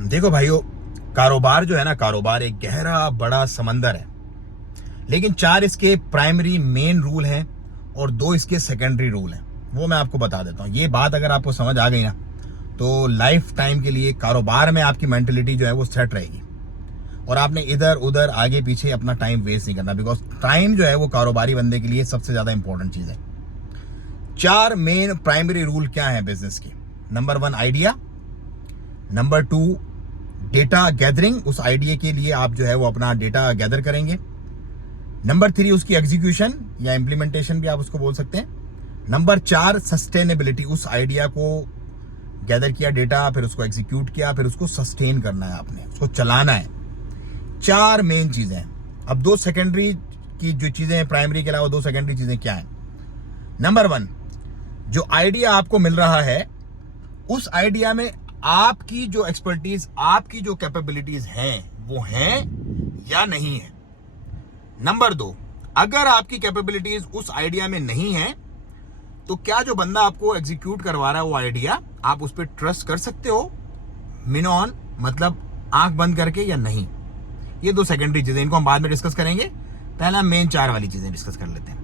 देखो भाइयों, कारोबार जो है ना, कारोबार एक गहरा बड़ा समंदर है, लेकिन 4 इसके प्राइमरी मेन रूल हैं और 2 इसके सेकेंडरी रूल हैं। वो मैं आपको बता देता हूँ। ये बात अगर आपको समझ आ गई ना, तो लाइफ टाइम के लिए कारोबार में आपकी मेंटलिटी जो है वो सेट रहेगी और आपने इधर उधर आगे पीछे अपना टाइम वेस्ट नहीं करना, बिकॉज टाइम जो है वो कारोबारी बंदे के लिए सबसे ज्यादा इंपॉर्टेंट चीज है। 4 मेन प्राइमरी रूल क्या है बिजनेस के? Number 1 idea, number 2 data gathering, उस आइडिया के लिए आप जो है वो अपना डेटा गैदर करेंगे। नंबर 3 उसकी एग्जीक्यूशन या इंप्लीमेंटेशन भी आप उसको बोल सकते हैं। नंबर 4 सस्टेनेबिलिटी, उस आइडिया को गैदर किया डेटा, फिर उसको एग्जीक्यूट किया, फिर उसको सस्टेन करना है, आपने उसको चलाना है। 4 मेन चीजें हैं। अब 2 सेकेंडरी की जो चीजें हैं, प्राइमरी के अलावा 2 सेकेंडरी चीजें क्या हैं? नंबर 1, जो आइडिया आपको मिल रहा है उस आइडिया में आपकी जो एक्सपर्टीज, आपकी जो कैपेबिलिटीज हैं वो हैं या नहीं है। नंबर 2, अगर आपकी कैपेबिलिटीज उस आइडिया में नहीं है तो क्या जो बंदा आपको एग्जीक्यूट करवा रहा है वो आइडिया, आप उस पर ट्रस्ट कर सकते हो मिनॉन, मतलब आंख बंद करके, या नहीं। ये 2 सेकेंडरी चीजें, इनको हम बाद में डिस्कस करेंगे। पहला मेन 4 वाली चीजें डिस्कस कर लेते हैं।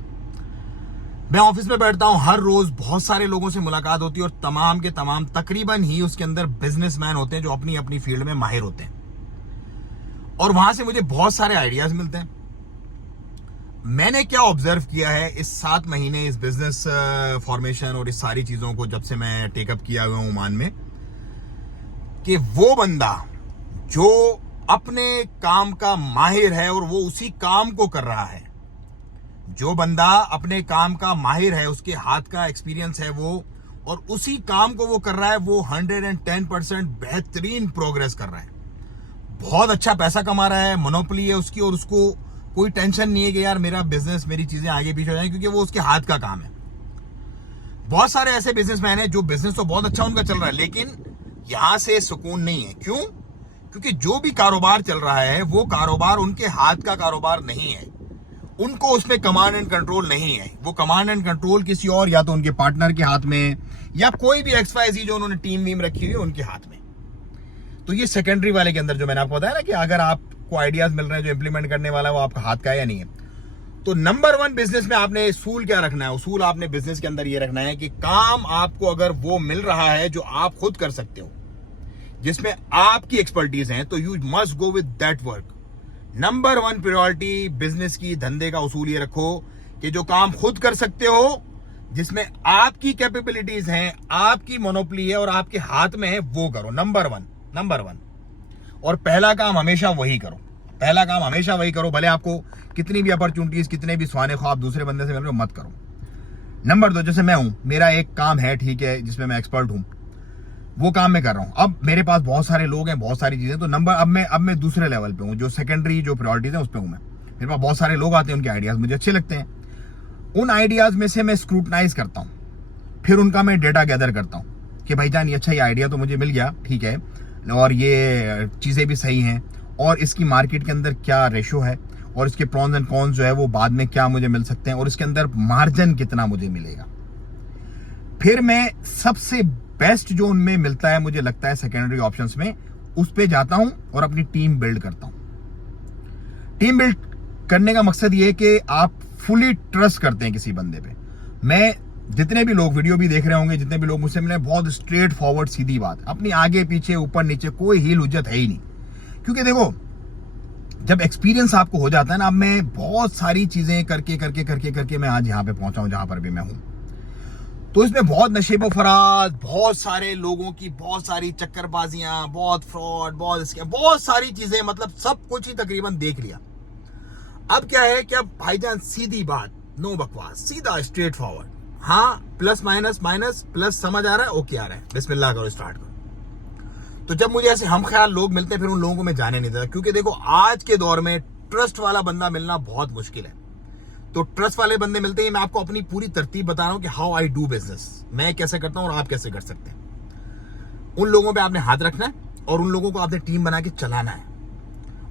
मैं ऑफिस में बैठता हूं, हर रोज बहुत सारे लोगों से मुलाकात होती है और तमाम के तमाम तकरीबन ही उसके अंदर बिजनेसमैन होते हैं जो अपनी अपनी फील्ड में माहिर होते हैं, और वहां से मुझे बहुत सारे आइडियाज मिलते हैं। मैंने क्या ऑब्जर्व किया है इस 7 महीने इस बिजनेस फॉर्मेशन और इस सारी चीजों को जब से मैं टेकअप किया हुआ हूं मान में, कि वो बंदा जो अपने काम का माहिर है और वो उसी काम को कर रहा है, जो बंदा अपने काम का माहिर है, उसके हाथ का एक्सपीरियंस है वो, और उसी काम को वो कर रहा है, वो 110% बेहतरीन प्रोग्रेस कर रहा है, बहुत अच्छा पैसा कमा रहा है, मोनोपोली है उसकी, और उसको कोई टेंशन नहीं है कि यार मेरा बिजनेस, मेरी चीजें आगे पीछे हो जाएं, क्योंकि वो उसके हाथ का काम है। बहुत सारे ऐसे बिजनेसमैन हैं जो बिजनेस तो बहुत अच्छा उनका चल रहा है, लेकिन यहां से सुकून नहीं है। क्यों? क्योंकि जो भी कारोबार चल रहा है वो कारोबार उनके हाथ का कारोबार नहीं है, उनको उसमें कमांड एंड कंट्रोल नहीं है। वो कमांड एंड कंट्रोल किसी और, या तो उनके पार्टनर के हाथ में, या कोई भी XYZ जो उन्होंने टीम वीम रखी हुई है उनके हाथ में। तो ये सेकेंडरी वाले के अंदर जो मैंने आपको बताया ना, कि अगर आपको आइडियाज मिल रहे हैं, जो इंप्लीमेंट करने वाला है वो आपका हाथ का है या नहीं है। तो नंबर 1 बिजनेस में आपने उसूल क्या रखना है? उसूल आपने बिजनेस के अंदर ये रखना है कि काम आपको अगर वो मिल रहा है जो आप खुद कर सकते हो, जिसमें आपकी एक्सपर्टीज है, तो you must go with that work. Number 1 priority business की, धंधे का उसूल ये रखो कि जो काम खुद कर सकते हो, जिसमें आपकी कैपेबिलिटीज हैं, आपकी मोनोपोली है और आपके हाथ में है, वो करो। नंबर 1। और पहला काम हमेशा वही करो, पहला काम हमेशा वही करो, भले आपको कितनी भी अपॉर्चुनिटीज, कितने भी सुहाने ख्वाब दूसरे बंदे से मिल रहे हो, मत करो। नंबर 2, जैसे मैं हूं, मेरा एक काम है, ठीक है, जिसमें मैं एक्सपर्ट हूं, वो काम मैं कर रहा हूं। अब मेरे पास बहुत सारे लोग हैं, बहुत सारी चीजें, तो नंबर अब मैं दूसरे लेवल पे हूं, जो सेकेंडरी जो प्रायोरिटीज है उस पे हूं मैं। मेरे पास बहुत सारे लोग आते हैं, उनके आइडियाज मुझे अच्छे लगते हैं, उन आइडियाज में से मैं स्क्रूटनाइज करता हूं, फिर उनका मैं डेटा गैदर करता हूं कि भाई जान, अच्छा ये आइडिया तो मुझे मिल गया, ठीक है, और ये चीजें भी सही हैं, और इसकी मार्केट के अंदर क्या रेशो है, और इसके प्रॉन्स एंड कॉन्स जो है वो बाद में क्या मुझे मिल सकते हैं, और इसके अंदर मार्जिन कितना मुझे मिलेगा। फिर मैं सबसे बेस्ट जो उनमें मिलता है, मुझे लगता है सेकेंडरी ऑप्शंस में, उस पे जाता हूं और अपनी टीम बिल्ड करता हूं। टीम बिल्ड करने का मकसद ये है कि आप फुली ट्रस्ट करते हैं किसी बंदे पे। मैं जितने भी लोग वीडियो भी देख रहे होंगे, जितने भी लोग मुझसे मिले, बहुत स्ट्रेट फॉरवर्ड सीधी बात, अपनी आगे पीछे ऊपर नीचे कोई हील हुज्जत है ही नहीं। क्योंकि देखो, जब एक्सपीरियंस आपको हो जाता है ना, अब मैं बहुत सारी चीजें करके मैं आज यहां पे पहुंचा हूं जहां पर भी मैं हूं, तो इसमें बहुत नशेबो फराज, बहुत सारे लोगों की बहुत सारी चक्करबाजियां, बहुत फ्रॉड, बहुत स्कैम, बहुत सारी चीजें, मतलब सब कुछ ही तकरीबन देख लिया। अब क्या है कि अब भाईजान सीधी बात, नो बकवास, सीधा स्ट्रेट फॉरवर्ड, हाँ प्लस माइनस माइनस प्लस, समझ आ रहा है, ओके आ रहा है, बिस्मिल्लाह करो, स्टार्ट करो। तो जब मुझे ऐसे हम ख्याल लोग मिलते हैं, फिर उन लोगों को मैं जाने नहीं देता, क्योंकि देखो आज के दौर में ट्रस्ट वाला बंदा मिलना बहुत मुश्किल है। तो ट्रस्ट वाले बंदे मिलते ही मैं आपको अपनी पूरी तरतीब बता रहा हूं कि हाउ आई डू बिजनेस, मैं कैसे करता हूं और आप कैसे कर सकते हैं। उन लोगों पे आपने हाथ रखना है और उन लोगों को आपने टीम बना के चलाना है।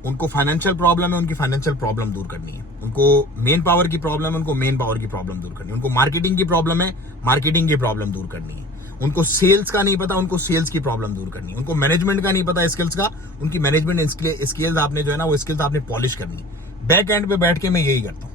उनको फाइनेंशियल प्रॉब्लम है, उनकी फाइनेंशियल प्रॉब्लम दूर करनी है। उनको मेन पावर की प्रॉब्लम है, उनको मेन पावर की प्रॉब्लम दूर करनी है। उनको मार्केटिंग की प्रॉब्लम है, मार्केटिंग की प्रॉब्लम दूर करनी है। उनको सेल्स का नहीं पता, उनको सेल्स की प्रॉब्लम दूर करनी है। उनको मैनेजमेंट का नहीं पता स्किल्स का, उनकी मैनेजमेंट स्किल्स आपने जो है ना वो स्किल्स आपने पॉलिश करनी है। बैक एंड पे बैठ के मैं यही करता हूँ।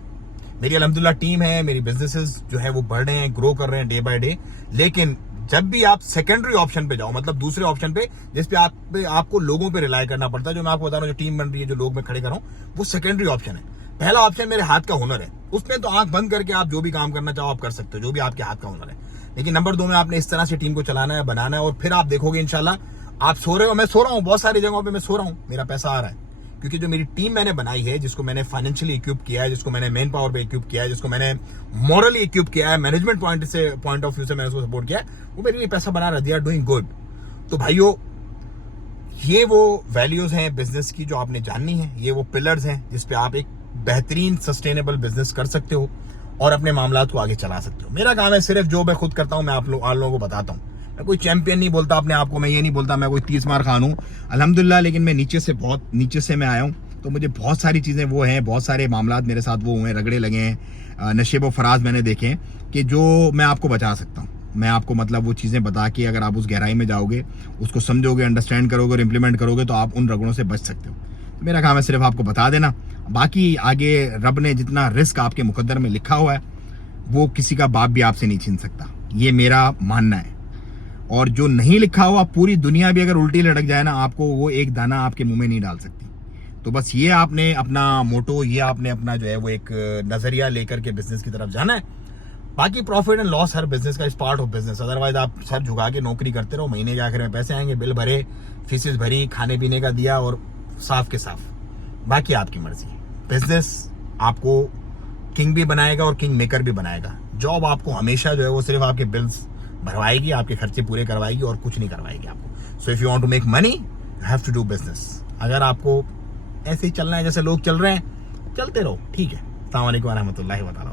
मेरी अल्हम्दुलिल्लाह टीम है, मेरी बिजनेसेस जो है वो बढ़ रहे हैं, ग्रो कर रहे हैं डे बाय डे। लेकिन जब भी आप सेकेंडरी ऑप्शन पे जाओ, मतलब दूसरे ऑप्शन पे जिस पे आपको लोगों पे रिलाई करना पड़ता है, जो मैं आपको बता रहा हूँ, जो टीम बन रही है, जो लोग मैं खड़े कर रहा हूँ, वो सेकेंडरी ऑप्शन है। पहला ऑप्शन मेरे हाथ का हुनर है, उसमें तो आंख बंद करके आप जो भी काम करना चाहो आप कर सकते हो, जो भी आपके हाथ का हुनर है। लेकिन नंबर 2 में आपने इस तरह से टीम को चलाना है, बनाना है, और फिर आप देखोगे इंशाल्लाह आप सो रहे हो, मैं सो रहा हूँ, बहुत सारी जगहों पे मैं सो रहा हूँ, मेरा पैसा आ रहा है। क्योंकि जो मेरी टीम मैंने बनाई है, जिसको मैंने फाइनेंशियली इक्विप किया है, जिसको मैंने मैन पावर पे इक्विप किया है, जिसको मैंने मॉरली इक्विप किया है, मैनेजमेंट पॉइंट ऑफ व्यू से मैंने उसको सपोर्ट किया है, वो मेरे लिए पैसा बना रहा है। They are doing good. तो भाइयों, ये वो वैल्यूज हैं बिजनेस की जो आपने जाननी है, ये वो पिलर्स हैं जिसपे आप एक बेहतरीन सस्टेनेबल बिजनेस कर सकते हो और अपने मामलात को आगे चला सकते हो। मेरा काम है सिर्फ जो मैं खुद करता हूं, मैं आप लोगों को बताता हूं। मैं कोई चैंपियन नहीं बोलता अपने आप को, मैं ये नहीं बोलता मैं कोई 30 मार खान हूं, अल्हम्दुलिल्लाह। लेकिन मैं बहुत नीचे से मैं आया हूं, तो मुझे बहुत सारी चीजें वो हैं, बहुत सारे मामलात मेरे साथ वो हुए, रगड़े लगे हैं, नशेब व फराज मैंने देखे हैं कि जो मैं आपको बचा सकता हूँ। मैं आपको मतलब वो चीज़ें बता के अगर आप उस गहराई में जाओगे, उसको समझोगे, अंडरस्टैंड करोगे और इम्प्लीमेंट करोगे, तो आप उन रगड़ों से बच सकते हो। तो मेरा काम है सिर्फ आपको बता देना। बाकी आगे रब ने जितना रिस्क आपके मुकद्दर में लिखा हुआ है, वो किसी का बाप भी आपसे नहीं छीन सकता, ये मेरा मानना है। और जो नहीं लिखा हुआ, पूरी दुनिया भी अगर उल्टी लटक जाए ना, आपको वो एक दाना आपके मुंह में नहीं डाल सकती। तो बस ये आपने अपना मोटो, ये आपने अपना जो है वो एक नजरिया लेकर के बिजनेस की तरफ जाना है। बाकी प्रॉफिट एंड लॉस हर बिजनेस का is part of business. Otherwise आप सर झुका के नौकरी करते रहो, महीने के आखिर में पैसे आएंगे, बिल भरे, फीसेस भरी, खाने पीने का दिया और साफ के साफ, बाकी आपकी मर्जी। बिजनेस आपको किंग भी बनाएगा और किंग मेकर भी बनाएगा। जॉब आपको हमेशा जो है वो सिर्फ आपके बिल्स भरवाएगी, आपके खर्चे पूरे करवाएगी और कुछ नहीं करवाएगी आपको। So if you want to make money, you have to do business. अगर आपको ऐसे ही चलना है जैसे लोग चल रहे हैं, चलते रहो, ठीक है। अस्सलाम वालेकुम व रहमतुल्लाहि व बरकातहू।